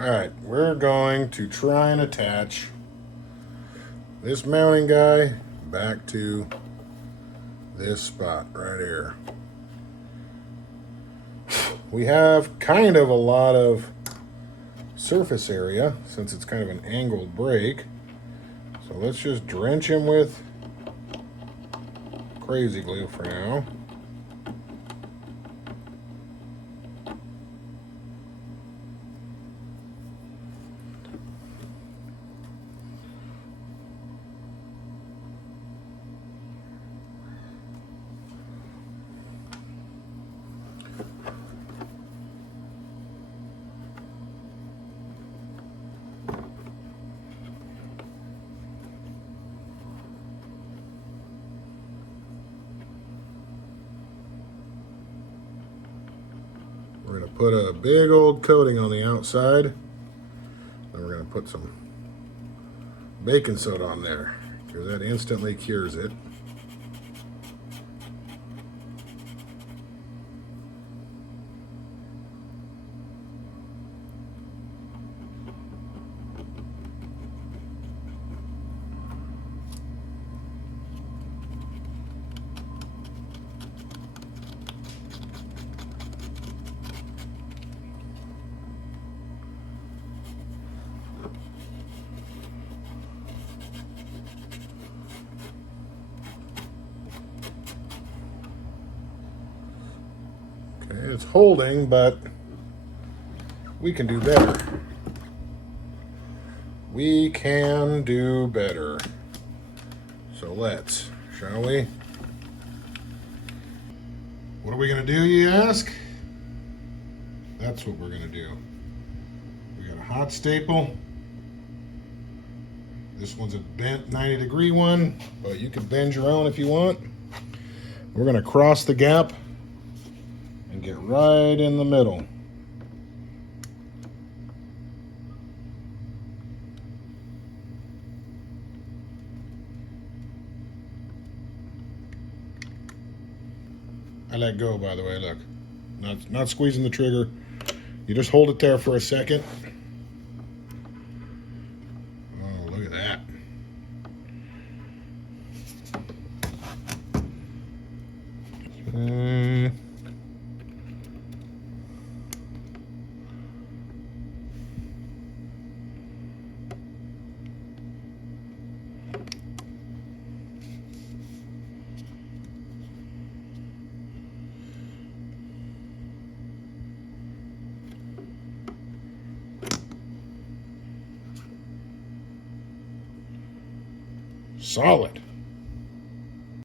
Alright, we're going to try and attach this mounting guy back to this spot right here. We have kind of a lot of surface area since it's kind of an angled brake. So let's just drench him with crazy glue for now. We're going to put a big old coating on the outside. Then we're going to put some baking soda on there because that instantly cures it. Okay, it's holding, but we can do better. We can do better. So let's, shall we? What are we going to do, you ask? That's what we're going to do. We got a hot staple. This one's a bent 90-degree one, but you can bend your own if you want. We're going to cross the gap and get right in the middle. I let go, by the way, look. Not squeezing the trigger. You just hold it there for a second. Oh, look at that. Solid.